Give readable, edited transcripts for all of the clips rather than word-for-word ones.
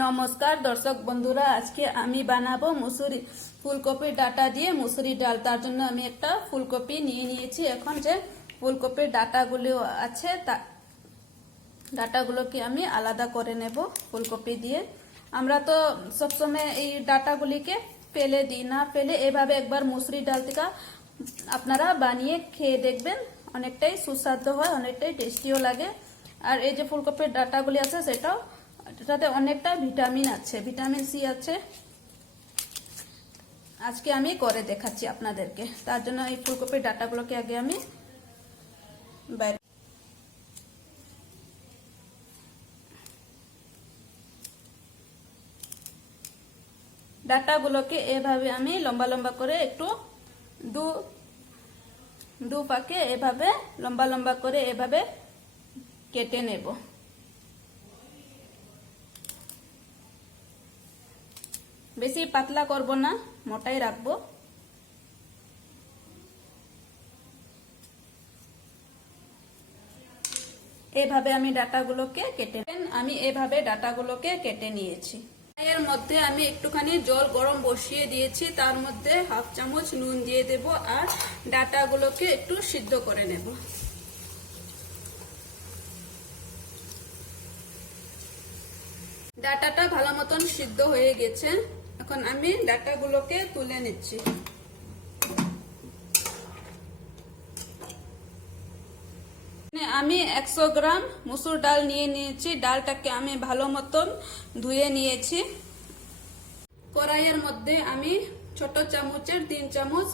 নমস্কার দর্শক বন্ধুরা, আজকে আমি বানাবো মুসুরি ফুলকপির ডাটা দিয়ে মুসুরি ডাল। তার জন্য আমি একটা ফুলকপি নিয়ে নিয়েছি। এখন যে ফুলকপির ডাটাগুলো আছে ডাটাগুলোকে আমি আলাদা করে নেব ফুলকপি দিয়ে। আমরা তো সবসময় এই ডাটাগুলিকে ফেলে দিই, না ফেলে এভাবে একবার মুসুরি ডাল থেকে আপনারা বানিয়ে খেয়ে দেখবেন, অনেকটাই সুস্বাদু হয়, অনেকটাই টেস্টিও লাগে। আর এই যে ফুলকপির ডাটাগুলি আছে এটাতে অনেকটা ভিটামিন আছে, ভিটামিন সি আছে। আজকে আমি করে দেখাচ্ছি আপনাদেরকে। তার জন্য এই ফুলকপির ডাটাগুলোকে আগে আমি ডাটাগুলোকে এভাবে আমি লম্বা লম্বা করে একটু দু পাকে এভাবে লম্বা লম্বা করে এভাবে কেটে নেব। বেশি পাতলা করব না, মোটাই রাখবো। এভাবে আমি ডাটাগুলোকে কেটে নিয়েছি। এর মধ্যে আমি একটুখানি জল গরম বসিয়ে দিয়েছি, তার মধ্যে হাফ চামচ নুন দিয়ে দেব আর ডাটাগুলোকে একটু সিদ্ধ করে নেব। ডাটাটা ভালো মতন সিদ্ধ হয়ে গেছে। এখন আমি ডাটাগুলোকে তুলে নিচ্ছি। আমি 100 গ্রাম মুসুর ডাল নিয়ে নিয়েছি। ডালটাকে আমি ভালো মতন ধুয়ে নিয়েছি। কড়াইয়ের মধ্যে আমি ছোট চামচের 3 চামচ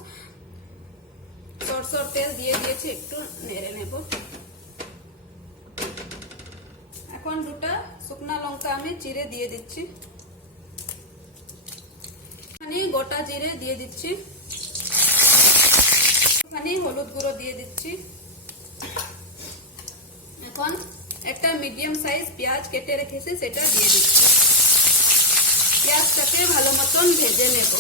সরষের তেল দিয়ে দিয়েছি, একটু নেড়ে নেব। এখন 2টা শুকনা লঙ্কা আমি চিড়ে দিয়ে দিচ্ছি, গোটা জিরে দিয়ে দিচ্ছি, হলুদ গুঁড়ো দিয়ে দিচ্ছি। এখন একটা মিডিয়াম সাইজ পেঁয়াজ কেটে রেখেছি, সেটা দিয়ে দিচ্ছি। পেঁয়াজটাকে ভালো মতন ভেজে নেব।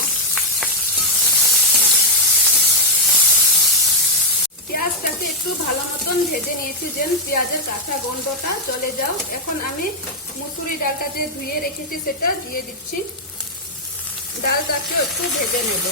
পেঁয়াজটাকে একটু ভালো মতন ভেজে নিয়েছি, যেন পেঁয়াজের কাঁচা গন্ধটা চলে যাও। এখন আমি মুসুরি ডালটা যে ধুয়ে রেখেছি সেটা দিয়ে দিচ্ছি। ডালটাকে একটু ভেজে নেব।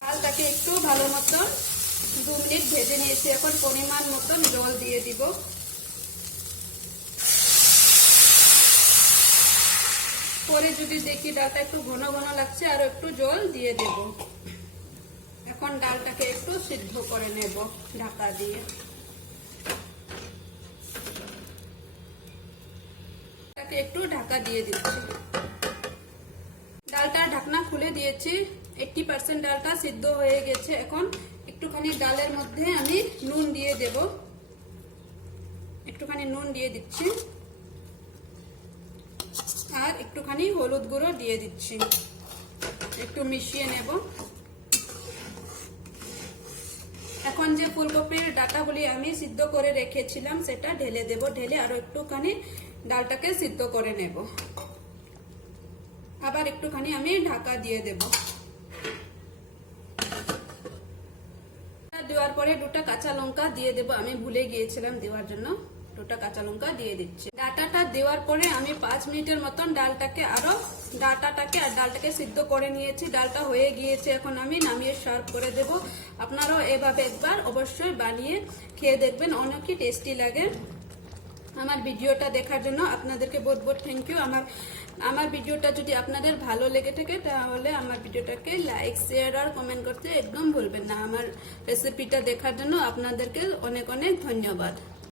ডালটাকে একটু ভালো মতন 2 মিনিট ভেজে নিয়েছি। এখন পরিমাণ মতন জল দিয়ে দিব। পরে যদি দেখি ডালটা একটু ঘন ঘন লাগছে, আর একটু জল দিয়ে দেব। এখন ডালটাকে একটু সিদ্ধ করে নেব ঢাকা দিয়ে। একটু ঢাকা দিয়ে দিচ্ছি। ডালটা ঢাকনা খুলে দিয়েছি। 80% ডালটা সিদ্ধ হয়ে গেছে। এখন একটুখানি ডালের মধ্যে আমি নুন দিয়ে দেব, একটুখানি নুন দিয়ে দিচ্ছি আর একটুখানি হলুদ গুঁড়ো দিয়ে দিচ্ছি। একটু মিশিয়ে নেব। এখন যে ফুলকপির ডাটাগুলি আমি সিদ্ধ করে রেখেছিলাম সেটা ঢেলে দেব। ঢেলে আরো একটুখানি ডালটাকে সিদ্ধ করে নেব। আবার একটুখানি আমি ঢাকা দিয়ে দেব। দেওয়ার পরে 2টা কাঁচা লঙ্কা দিয়ে দেব। আমি ভুলে গিয়েছিলাম দেওয়ার জন্য, 2টা কাঁচা লঙ্কা দিয়ে দিচ্ছি। ডাটাটা দেওয়ার পরে আমি 5 মিনিটের মতন ডাটাটাকে আর ডালটাকে সিদ্ধ করে নিয়েছি। ডালটা হয়ে গিয়েছে। এখন আমি নামিয়ে সার্ভ করে দেব। আপনারাও এভাবে একবার অবশ্যই বানিয়ে খেয়ে দেখবেন, অনেকই টেস্টি লাগে। আমার ভিডিওটা দেখার জন্য আপনাদেরকে বহুত বহুত থ্যাংক ইউ। আমার ভিডিওটা যদি আপনাদের ভালো লেগে থাকে তাহলে আমার ভিডিওটাকে লাইক, শেয়ার আর কমেন্ট করতে একদম ভুলবেন না। আমার রেসিপিটা দেখার জন্য আপনাদেরকে অনেক অনেক ধন্যবাদ।